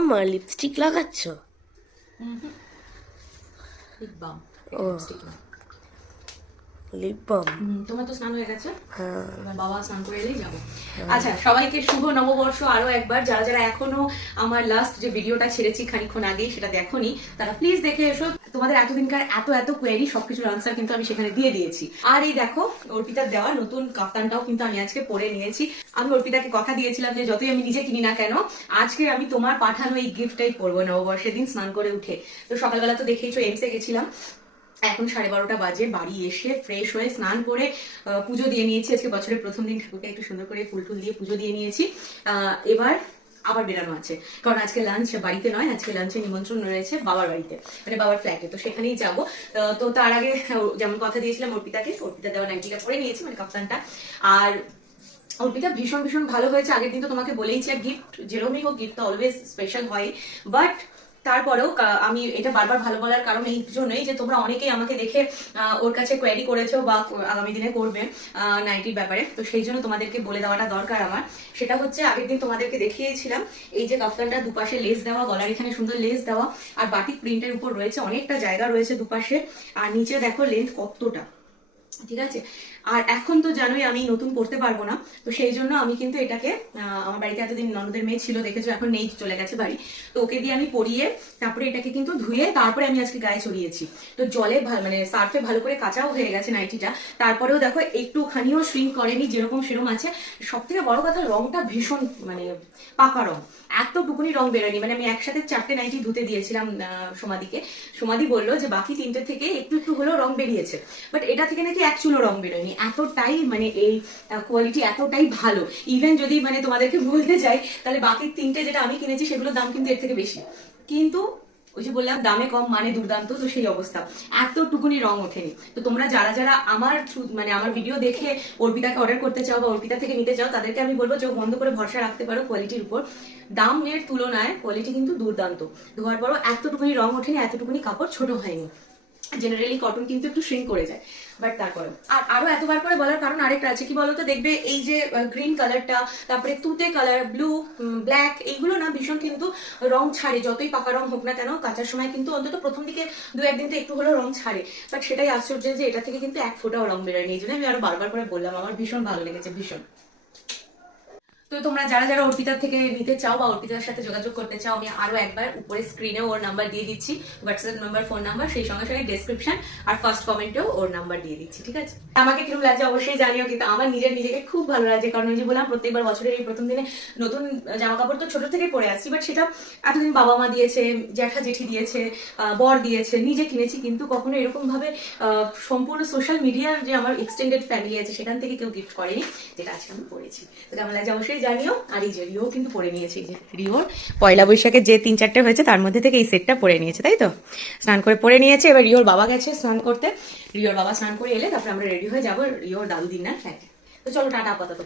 মাম্মা lipstick লাগাচ্ছ? Lip balm ও। Lip balm তোমার তো স্নান হয়ে গেছে? হ্যাঁ। বাবা স্নান করে এলেই যাব। আচ্ছা সবাইকে শুভ নববর্ষ আরও একবার। যারা যারা এখনও আমার লাস্ট যে ভিডিওটা ছেড়েছি খানিক্ষণ আগে সেটা দেখোনি তারা প্লিজ দেখে এসো। তোমাদের এতদিনকার এত এত কোয়েরি সবকিছুর আনসার কিন্তু আমি সেখানে দিয়ে দিয়েছি। আর এই দেখো, অর্পিতার দেওয়া নতুন কাফতানটাও কিন্তু আমি আজকে পরে নিয়েছি। আমি অর্পিতাকে কথা দিয়েছিলাম যে যতই আমি নিজে কিনি না কেন, আজকে আমি তোমার পাঠানো এই গিফটটাই পরবো নববর্ষের দিন স্নান করে উঠে। তো সকালবেলা তো দেখেইছো এমসে গেছিলাম। এখন সাড়ে বারোটা বাজে, বাড়ি এসে ফ্রেশ হয়ে স্নান করে পুজো দিয়ে নিয়েছি। আজকে বছরের প্রথম দিন ঠাকুরকে একটু সুন্দর করে ফুল টুল দিয়ে পুজো দিয়ে নিয়েছি। এবার আবার বেরানো আছে। কারণ আজকে লাঞ্চ বাড়িতে নয়, আজকে লাঞ্চে নিমন্ত্রণ রয়েছে বাবার বাড়িতে মানে বাবার ফ্ল্যাটে তো সেখানেই যাব। তো তার আগে যেমন কথা দিয়েছিলাম অর্পিতাকে অর্পিতা দেওয়া নাইটিটা পরে নিয়েছি মানে কাপ্তানটা আর অর্পিতা ভীষণ ভীষণ ভালো হয়েছে। আগের দিন তো তোমাকে বলেইছি গিফট যেরকমই হোক গিফট তো অলওয়েজ স্পেশাল হয় বাট তারপরেও আমি এটা বারবার ভালো বলার কারণ এই জন্যই যে তোমরা অনেকেই আমাকে দেখে ওর কাছে কোয়ারি করেছ বা আগামী দিনে করবে নাইটির ব্যাপারে। তো সেই জন্য তোমাদেরকে বলে দেওয়াটা দরকার আমার। সেটা হচ্ছে, আগের দিন তোমাদেরকে দেখিয়েছিলাম, এই যে কাফতানটা দুপাশে লেস দেওয়া, গলার এখানে সুন্দর লেস দেওয়া, আর বাটিক প্রিন্টের উপর রয়েছে, অনেকটা জায়গা রয়েছে দুপাশে। আর নিচে দেখো লেন্থ কতটা, ঠিক আছে? আর এখন তো জানোই আমি নতুন পড়তে পারব না তো সেই জন্য আমি কিন্তু এটাকে আমার বাড়িতে এতদিন ননদের মেয়ে ছিল দেখেছ এখন নেই চলে গেছে বাড়ি। তো ওকে দিয়ে আমি পরিয়ে তারপরে এটাকে কিন্তু ধুয়ে তারপরে আমি আজকে গায়ে চড়িয়েছি। তো জলে মানে সার্ফে ভালো করে কাঁচাও হয়ে গেছে নাইটিটা। তারপরেও দেখো একটুখানিও শ্রিঙ্ক করেনি যেরকম সেরকম আছে। সব থেকে বড় কথা রংটা ভীষণ মানে পাকা রং। এতটুকুনি রং বেরোয়নি। মানে আমি একসাথে চারটে নাইটি ধুতে দিয়েছিলাম আহ, সমাধিকে সমাধি বলল যে বাকি তিনটে থেকে একটু একটু হলেও রং বেরিয়েছে। বাট এটা থেকে নাকি এক চুলো রং বেরোয়নি। এতটাই মানে এই কোয়ালিটি এতটাই ভালো। ইভেন যদি মানে তোমাদেরকে বলতে চাই তাহলে বাকি তিনটে যেটা আমি কিনেছি, সেগুলোর দাম কিন্তু এর থেকে বেশি। কিন্তু ওই যে বললাম, দামে কম মানে দুর্দান্ত, তো সেই অবস্থা। এতটুকুনি রং ওঠেনি। তো তোমরা যারা যারা আমার মানে আমার ভিডিও দেখে অর্পিতাকে অর্ডার করতে চাও বা অর্পিতা থেকে নিতে চাও, তাদেরকে আমি বলব, চোখ বন্ধ করে ভরসা রাখতে পারো কোয়ালিটির উপর। দামের তুলনায় কোয়ালিটি কিন্তু দুর্দান্ত। ধোয়ার পরও এতটুকুনি রং ওঠেনি, এতটুকুনি কাপড় ছোট হয়নি। জেনারেলি কটন কিন্তু একটু শ্রিঙ্ক করে যায় বাট তারপরে আর আরও এতবার করে বলার কারণ আরেকটা আছে, কি বলতো? দেখবে এই যে গ্রিন কালারটা তারপরে তুতে কালার ব্লু ব্ল্যাক এইগুলো না ভীষণ কিন্তু রং ছাড়ে। যতই পাকা রং হোক না কেন, কাঁচার সময় কিন্তু অন্তত প্রথম দিকে দু একদিন তো একটু হলেও রং ছাড়ে। বাট সেটাই আশ্চর্য যে, এটা থেকে কিন্তু এক ফোঁটাও রং বেরোয়নি। এই জন্য আমি আরও বারবার করে বললাম, আমার ভীষণ ভালো লেগেছে, ভীষণ। তো তোমরা যারা যারা অর্পিতার থেকে নিতে চাও বা অর্পিতার সাথে যোগাযোগ করতে চাও, আমি আরও একবার উপরে স্ক্রিনে ওর নাম্বার দিয়ে দিচ্ছি হোয়াটসঅ্যাপ নাম্বার ফোন নাম্বার সেই সঙ্গে সঙ্গে ডেসক্রিপশন আর ফার্স্ট কমেন্টেও ওর নাম্বার দিয়ে দিচ্ছি, ঠিক আছে? আমাকে কীরকম লাগছে অবশ্যই জানিও, কিন্তু আমার নিজের নিজেকে খুব ভালো লাগছে, কারণ যে বললাম, প্রত্যেকবার বছরের এই প্রথম দিনে নতুন জামা কাপড় তো ছোট থেকে পরে আসছি বাট সেটা এতদিন বাবা মা দিয়েছে, জ্যাঠা জেঠি দিয়েছে বর দিয়েছে, নিজে কিনেছি, কিন্তু কখনো এরকম ভাবে সম্পূর্ণ সোশ্যাল মিডিয়ার যে আমার এক্সটেন্ডেড ফ্যামিলি আছে, সেখান থেকে কেউ গিফট করেনি, যেটা আজকে আমি পড়েছি তো কেমন লাগছে অবশ্যই জানিও, আর এই যে রিও কিন্তু পরে নিয়েছে রিওর পয়লা বৈশাখে যে তিন চারটে হয়েছে, তার মধ্যে থেকে এই সেটটা পরে নিয়েছে, তাই তো? স্নান করে পরে নিয়েছে, এবার রিওর বাবা গেছে স্নান করতে। রিওর বাবা স্নান করে এলে, তারপরে আমরা রেডি হয়ে যাব, রিওর দাদু না ফ্ল্যাটে তো চলো টাটা আপাতত।